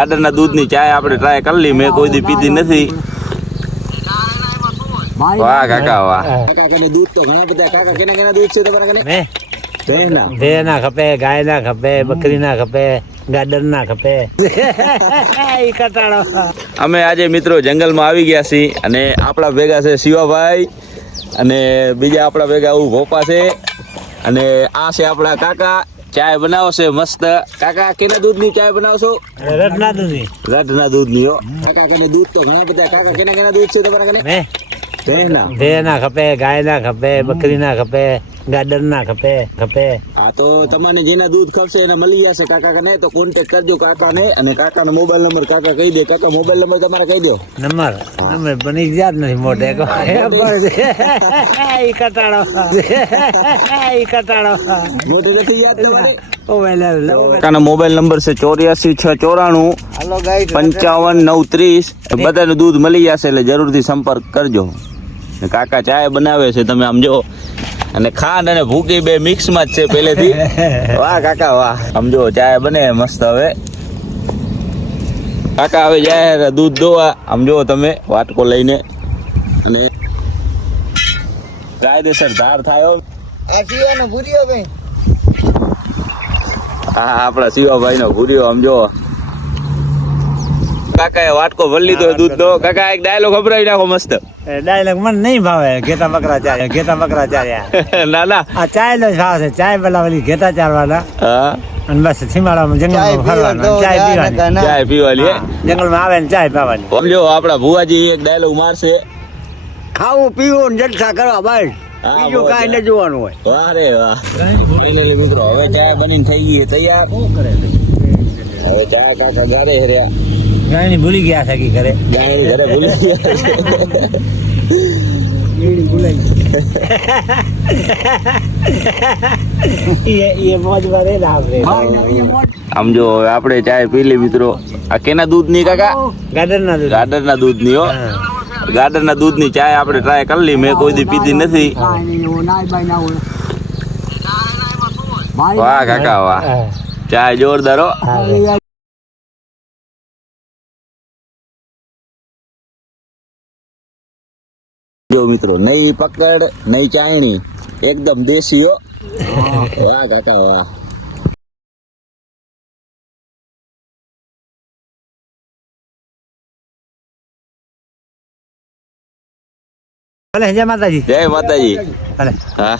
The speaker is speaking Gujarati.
ગાર્ડનના દૂધની ચાય આપણે ટ્રાય કરી લી, મેં કોઈ દી પીધી નથી. વાહ કાકા વાહ. કાકા કને દૂધ તો ઘણા બધા. કાકા કેના કેના દૂધ છે તમારા કને? ભેના ખપે, ગાય ના ખપે, બકરી ના ખપે, ગાર્ડન ના ખપે. અમે આજે મિત્રો જંગલમાં આવી ગયા છીએ અને આપણા ભેગા છે શિવાભાઈ અને બીજા આપણા ભેગા આવું ભોપા છે અને આ છે આપણા કાકા. ચાય બનાવશે મસ્ત. કાકા કેના દૂધની ચાય બનાવશો? રડના દૂધની. રડના દૂધની હો. કાકા કને દૂધ તો ઘણા બધા. કાકા કેના કેના દૂધ છે તમારા કને? ભેના ખપે, ગાય ના ખપે, બકરી ના ખપે, ગાર્ડન ના ખપે. હા તો તમને જેના દૂધ ખપશે એને મળી જશે કાકા કને. તો કોન્ટેક્ટ કરજો કાકાને અને કાકાનો મોબાઈલ નંબર કાકા કહી દે. કાકા મોબાઈલ નંબર તમારે કહી દો. નંબર બની યાદ નથી મોટે. મોટે નથી યાદ તમારે? કાકાનો મોબાઈલ નંબર છે 8464955930. બધાનું દૂધ મળી જશે એટલે જરૂરથી સંપર્ક કરજો. કાકા ચાય બનાવે છે તમે આમ જો, અને ખાંડ અને ભૂકી બે મિક્સમાં જ છે પહેલેથી. વાહ કાકા વાહ. આમ જો ચાય બને મસ્ત. હવે કાકા હવે જાય દૂધ દોવા. આમ જો તમે વાટકો લઈને અને કાયદેસર ધાર થાય. હા આપણા શિવાભાઈ નો ભૂર્યો. આમ જો કાકા એ વાટકો ભરી લીધો દૂધ નો. કાકા એક ડાયલોગ ખબરાવી નાખો મસ્ત. ડાયલોગ મને નહીં ભાવે. ઘેતા બકરા ચાર્યા. ના ના આ ચાય નો જ ભાવ છે. ચાય પેલા ઓલી ઘેતા ચારવાના હા અને બસ સીમાડામાં જંગલમાં ફરવાનું, ચાય પીવાની. ચાય પીવાની જંગલમાં આવે ને ચાય પીવાની. સમજો આપડા ભુવાજી એક ડાયલોગ મારશે. ખાવું પીવું જલસા કરવા બસ, બીજું કાંઈ ન જોવાનું હોય. વાહ રે વાહ. મિત્રો હવે ચાય બનીને થઈ ગઈ તૈયાર. હવે ચાય કાકા ગારે હર્યા. ગાયની ભૂલી ગયા છે કે ઘરે. ગાયની ઘરે ભૂલી આમ જો આપણે ચાય પી લી મિત્રો. આ કેના દૂધ ની કાકા? ગાર્ડનના દૂધ ની હો. ગાર્ડનના દૂધની ચાય આપણે ટ્રાય કરી લી, મેં કોઈ દી પીધી નથી. વાહ કાકા વાહ. ચાય જોરદાર હો. જો મિત્રો નહીં પકડ નહીં ચાયણી, એકદમ દેશી હો. વાહ કાકા વાહ. જય માતાજી. જય માતાજી. હા